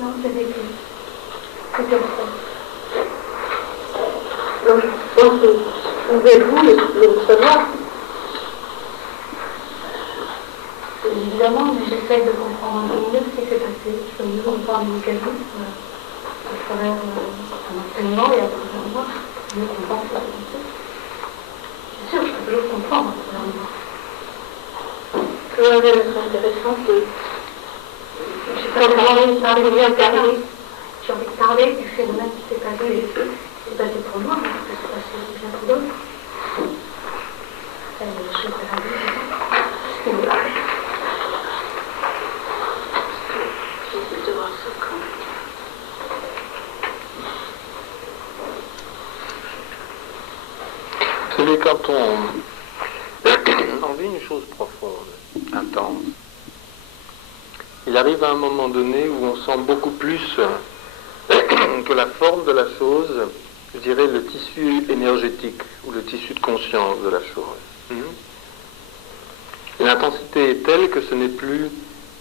Non, c'est vécu. C'est comme ça. Donc, je pense que pouvez-vous le savoir? Évidemment, mais j'essaie de comprendre un peu mieux ce qui s'est passé. Je peux mieux comprendre le mécanisme à travers un enseignement et à travers moi. Mieux comprendre ce qui s'est passé. Bien sûr, je peux toujours comprendre à travers moi. Que c'est intéressant que j'ai pas envie de parler du phénomène qui s'est passé pour moi, mais qui s'est passé bien pour d'autres. Je suis pas ravie. De voir ça quand même. Vous savez, quand on vit une chose profonde, intense, il arrive à un moment donné où on sent beaucoup plus que la forme de la chose, je dirais le tissu énergétique ou le tissu de conscience de la chose. Et l'intensité est telle que ce n'est plus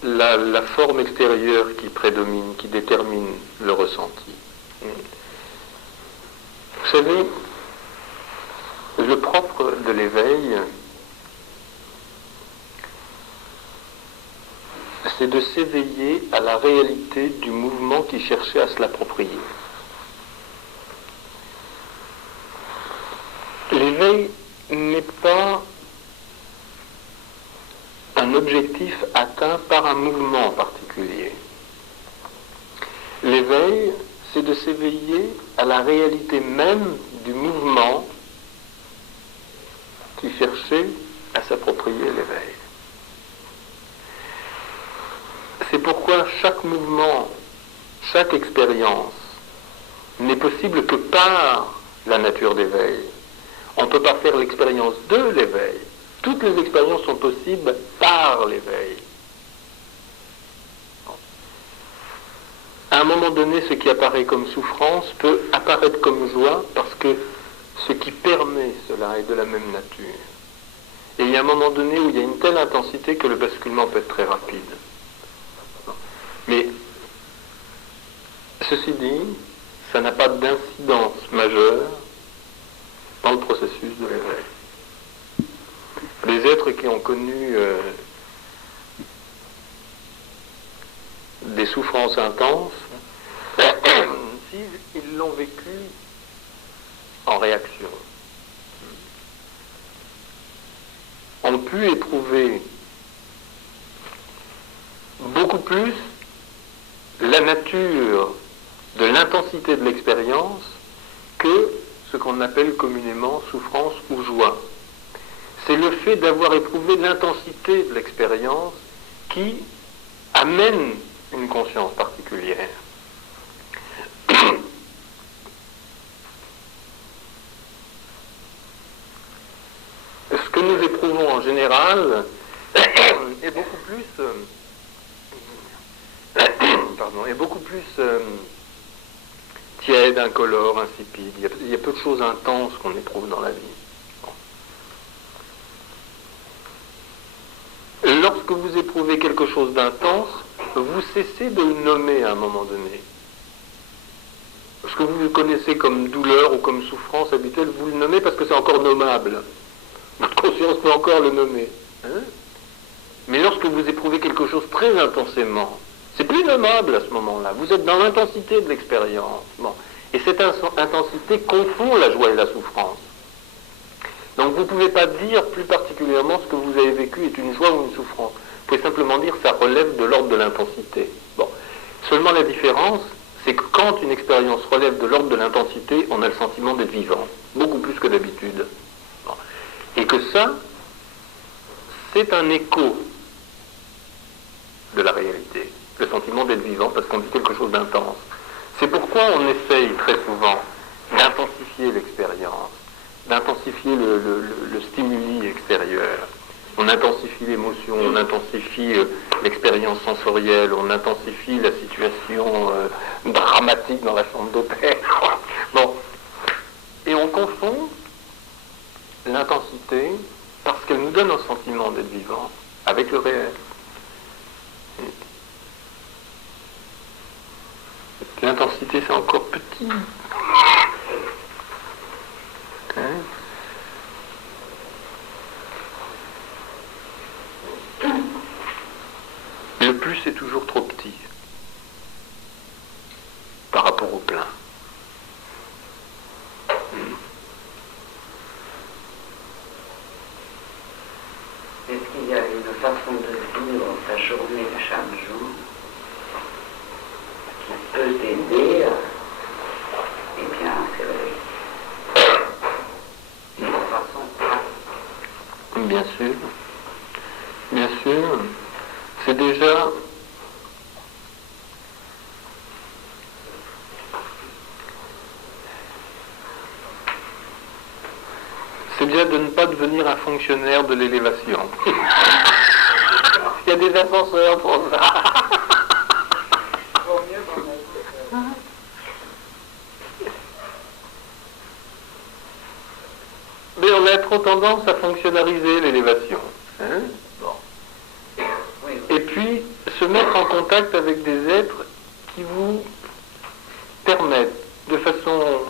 la forme extérieure qui prédomine, qui détermine le ressenti. Vous savez, le propre de l'éveil, c'est de s'éveiller à la réalité du mouvement qui cherchait à se l'approprier. L'éveil n'est pas un objectif atteint par un mouvement particulier. L'éveil, c'est de s'éveiller à la réalité même du mouvement qui cherchait à s'approprier l'éveil. C'est pourquoi chaque mouvement, chaque expérience n'est possible que par la nature d'éveil. On ne peut pas faire l'expérience de l'éveil. Toutes les expériences sont possibles par l'éveil. À un moment donné, ce qui apparaît comme souffrance peut apparaître comme joie parce que ce qui permet cela est de la même nature. Et il y a un moment donné où il y a une telle intensité que le basculement peut être très rapide. Mais, ceci dit, ça n'a pas d'incidence majeure dans le processus de l'éveil. Les êtres qui ont connu des souffrances intenses, ils l'ont vécu en réaction, ont pu éprouver beaucoup plus la nature de l'intensité de l'expérience que ce qu'on appelle communément souffrance ou joie. C'est le fait d'avoir éprouvé l'intensité de l'expérience qui amène une conscience particulière. Ce que nous éprouvons en général est beaucoup plus tiède, incolore, insipide. Il y a peu de choses intenses qu'on éprouve dans la vie. Lorsque vous éprouvez quelque chose d'intense, vous cessez de le nommer à un moment donné. Ce que vous le connaissez comme douleur ou comme souffrance habituelle, vous le nommez parce que c'est encore nommable. Votre conscience peut encore le nommer. Mais lorsque vous éprouvez quelque chose très intensément, c'est plus nommable à ce moment-là. Vous êtes dans l'intensité de l'expérience. Bon. Et cette intensité confond la joie et la souffrance. Donc vous ne pouvez pas dire plus particulièrement ce que vous avez vécu est une joie ou une souffrance. Vous pouvez simplement dire que ça relève de l'ordre de l'intensité. Bon. Seulement la différence, c'est que quand une expérience relève de l'ordre de l'intensité, on a le sentiment d'être vivant, beaucoup plus que d'habitude. Bon. Et que ça, c'est un écho de la réalité, le sentiment d'être vivant parce qu'on dit quelque chose d'intense. C'est pourquoi on essaye très souvent d'intensifier l'expérience, d'intensifier le stimuli extérieur. On intensifie l'émotion, on intensifie l'expérience sensorielle, on intensifie la situation dramatique dans la chambre d'hôtel. Bon. Et on confond l'intensité parce qu'elle nous donne un sentiment d'être vivant avec le réel. L'intensité, c'est encore petit. Hein? Le plus est toujours trop petit par rapport au plein. Est-ce qu'il y a une façon de vivre sa journée chaque jour qui peut t'aider eh bien, c'est de façon pratique? Bien sûr. Bien sûr. C'est déjà... C'est bien de ne pas devenir un fonctionnaire de l'élévation. Il y a des ascenseurs pour ça. Mais on a trop tendance à fonctionnariser l'élévation. Hein? Bon. Et puis, se mettre en contact avec des êtres qui vous permettent, de façon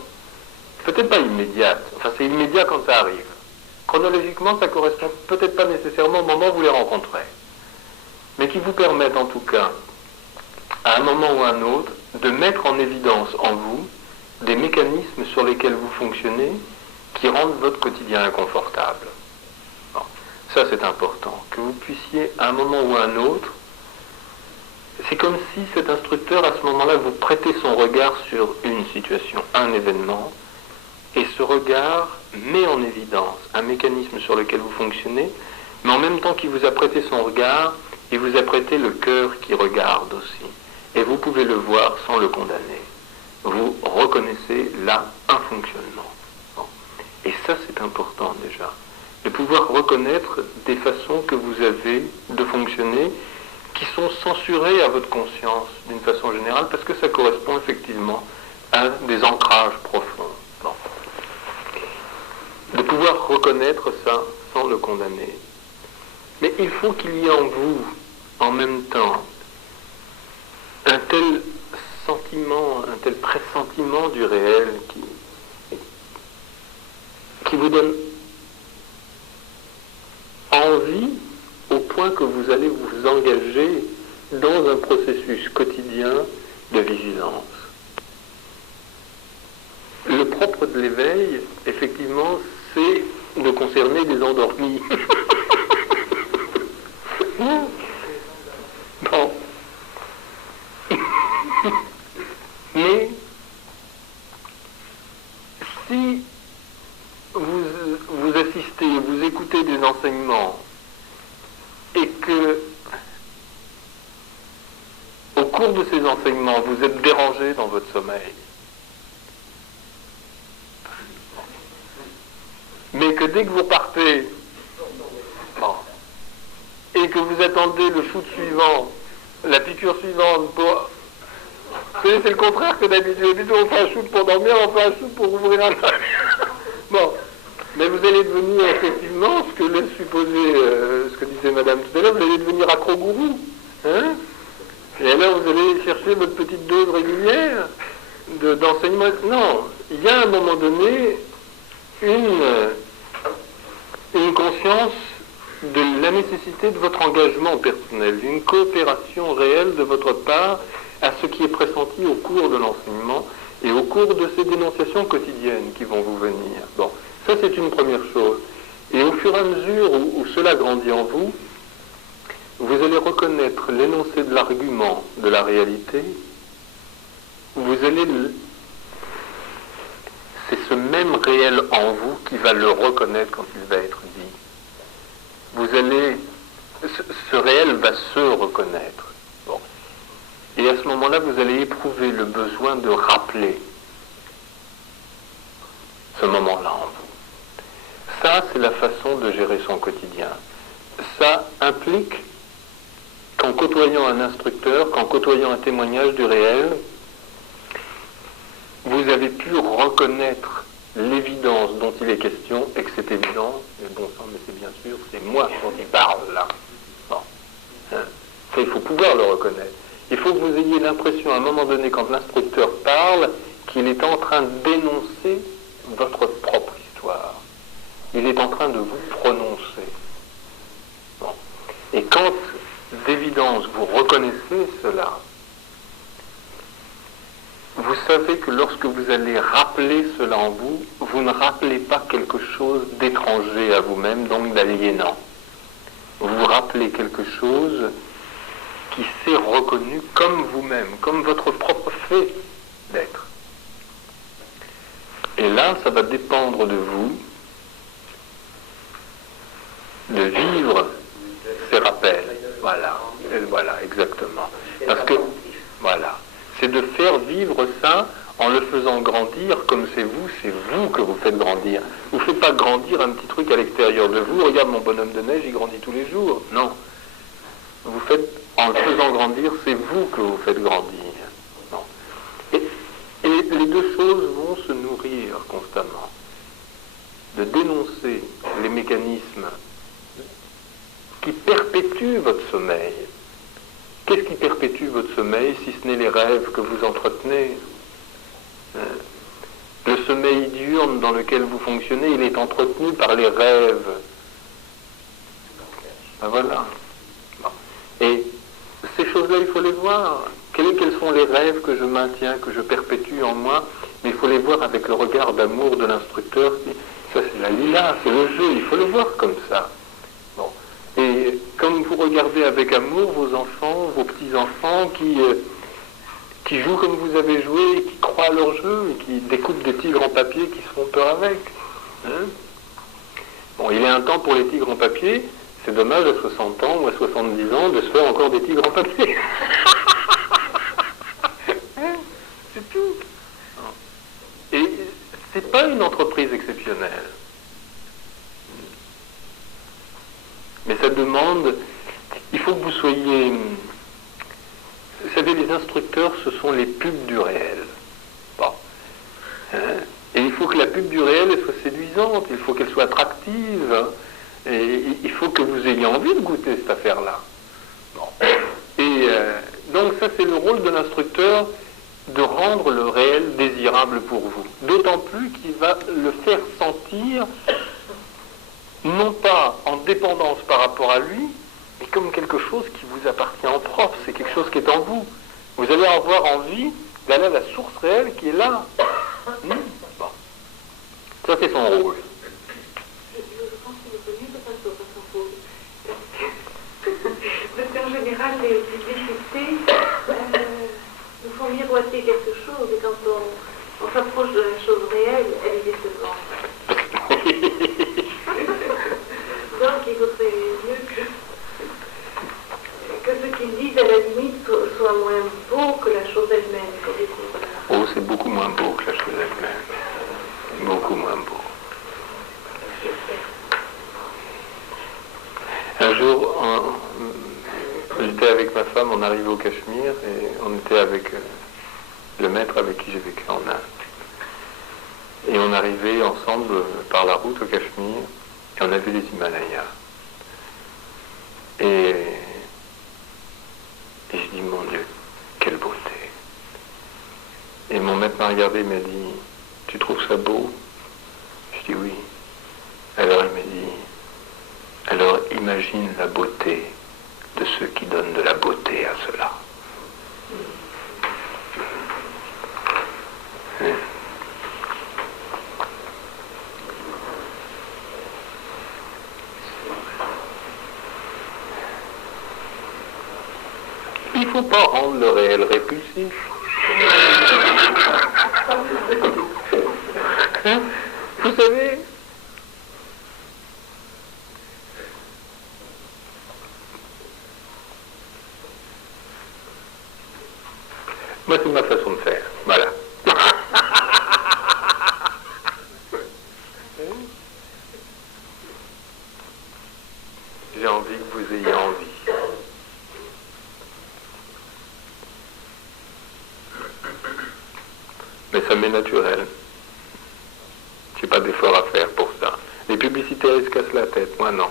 peut-être pas immédiate, enfin c'est immédiat quand ça arrive. Chronologiquement, ça correspond peut-être pas nécessairement au moment où vous les rencontrez, mais qui vous permettent en tout cas, à un moment ou à un autre, de mettre en évidence en vous des mécanismes sur lesquels vous fonctionnez qui rendent votre quotidien inconfortable. Bon. Ça c'est important, que vous puissiez à un moment ou à un autre, c'est comme si cet instructeur à ce moment-là vous prêtait son regard sur une situation, un événement, et ce regard met en évidence un mécanisme sur lequel vous fonctionnez, mais en même temps qu'il vous a prêté son regard, il vous a prêté le cœur qui regarde aussi. Et vous pouvez le voir sans le condamner. Vous reconnaissez là un fonctionnement. Bon. Et ça, c'est important déjà. De pouvoir reconnaître des façons que vous avez de fonctionner qui sont censurées à votre conscience d'une façon générale parce que ça correspond effectivement à des ancrages profonds. Bon. De pouvoir reconnaître ça sans le condamner. Mais il faut qu'il y ait en vous, en même temps, un tel sentiment, un tel pressentiment du réel qui vous donne envie au point que vous allez vous engager dans un processus quotidien de vigilance. Le propre de l'éveil, effectivement, c'est de concerner des endormis. Bon. Mais si vous assistez, vous écoutez des enseignements et que au cours de ces enseignements vous êtes dérangé dans votre sommeil, mais que dès que vous partez, bon, et que vous attendez le shoot suivant, la piqûre suivante pour... Vous savez, c'est le contraire que d'habitude. D'habitude, on fait un shoot pour dormir, on fait un shoot pour ouvrir un œil. Bon, mais vous allez devenir effectivement, ce que laisse supposer, ce que disait Madame tout à l'heure, vous allez devenir accro-gourou. Hein? Et alors, vous allez chercher votre petite dose régulière d'enseignement. Non, il y a à un moment donné une conscience de la nécessité de votre engagement personnel, d'une coopération réelle de votre part à ce qui est pressenti au cours de l'enseignement et au cours de ces dénonciations quotidiennes qui vont vous venir. Bon, ça c'est une première chose. Et au fur et à mesure où cela grandit en vous, vous allez reconnaître l'énoncé de l'argument de la réalité, vous allez... C'est ce même réel en vous qui va le reconnaître quand il va être dit. Vous allez... Ce réel va se reconnaître. Bon. Et à ce moment-là, vous allez éprouver le besoin de rappeler ce moment-là en vous. Ça, c'est la façon de gérer son quotidien. Ça implique qu'en côtoyant un instructeur, qu'en côtoyant un témoignage du réel, vous avez pu reconnaître l'évidence dont il est question, et que cette évidence, mais bon sang, mais c'est bien sûr, c'est moi dont il parle là. Bon. Hein. Ça, il faut pouvoir le reconnaître. Il faut que vous ayez l'impression à un moment donné, quand l'instructeur parle, qu'il est en train d'énoncer votre propre histoire. Il est en train de vous prononcer. Bon. Et quand, d'évidence, vous reconnaissez cela, vous savez que lorsque vous allez rappeler cela en vous, vous ne rappelez pas quelque chose d'étranger à vous-même, donc d'aliénant. Vous rappelez quelque chose qui s'est reconnu comme vous-même, comme votre propre fait d'être. Et là, ça va dépendre de vous de vivre ces rappels. Voilà, et voilà, exactement. Parce que, voilà, c'est de faire vivre ça en le faisant grandir comme c'est vous que vous faites grandir. Vous ne faites pas grandir un petit truc à l'extérieur de vous, regarde mon bonhomme de neige, il grandit tous les jours. Non. Vous faites, en le faisant grandir, c'est vous que vous faites grandir. Non. Et les deux choses vont se nourrir constamment. De dénoncer les mécanismes qui perpétuent votre sommeil. Qu'est-ce qui perpétue votre sommeil si ce n'est les rêves que vous entretenez? Le sommeil diurne dans lequel vous fonctionnez, il est entretenu par les rêves. Ben voilà. Bon. Et ces choses-là, il faut les voir. Quels sont les rêves que je maintiens, que je perpétue en moi? Mais il faut les voir avec le regard d'amour de l'instructeur. Ça, c'est la lila, c'est le jeu, il faut le voir comme ça. Bon. Et comme vous regardez avec amour vos enfants, vos petits-enfants qui jouent comme vous avez joué, qui croient à leur jeu, et qui découpent des tigres en papier qui se font peur avec. Hein? Bon, il est un temps pour les tigres en papier, c'est dommage à 60 ans ou à 70 ans de se faire encore des tigres en papier. C'est tout. Et c'est pas une entreprise exceptionnelle. Mais ça demande, il faut que vous soyez... Vous savez, les instructeurs, ce sont les pubs du réel. Bon. Hein? Et il faut que la pub du réel elle soit séduisante, il faut qu'elle soit attractive, hein? Et il faut que vous ayez envie de goûter cette affaire-là. Bon. Et donc ça, c'est le rôle de l'instructeur, de rendre le réel désirable pour vous. D'autant plus qu'il va le faire sentir, non pas en dépendance par rapport à lui, mais comme quelque chose qui vous appartient en propre, c'est quelque chose qui est en vous. Vous allez avoir envie d'aller à la source réelle qui est là. Bon. Ça, c'est son rôle. Je pense qu'il est connu de façon fausse. Parce qu'en général, les publicités nous font miroiter quelque chose, et quand on s'approche de la chose réelle, elle est décevante. Donc, il faudrait mieux que ce qu'ils disent, à la limite, soit moins beau que la chose elle-même. Oh, c'est beaucoup moins beau que la chose elle-même. Beaucoup moins beau. Un jour, j'étais avec ma femme, on arrivait au Cachemire et on était avec le maître avec qui j'ai vécu en Inde. Et on arrivait ensemble par la route au Cachemire et on a vu les Himalayas. Et je dis, mon Dieu, quelle beauté. Et mon maître m'a regardé et m'a dit, tu trouves ça beau? Je dis oui. Alors il m'a dit, alors imagine la beauté de ceux qui donnent de la beauté à cela. Il ne faut pas rendre le réel répulsif. Hein? Vous savez, moi c'est ma façon de faire, voilà. J'ai envie que vous ayez envie. Mais ça m'est naturel. J'ai pas d'effort à faire pour ça. Les publicités, elles se cassent la tête, moi non.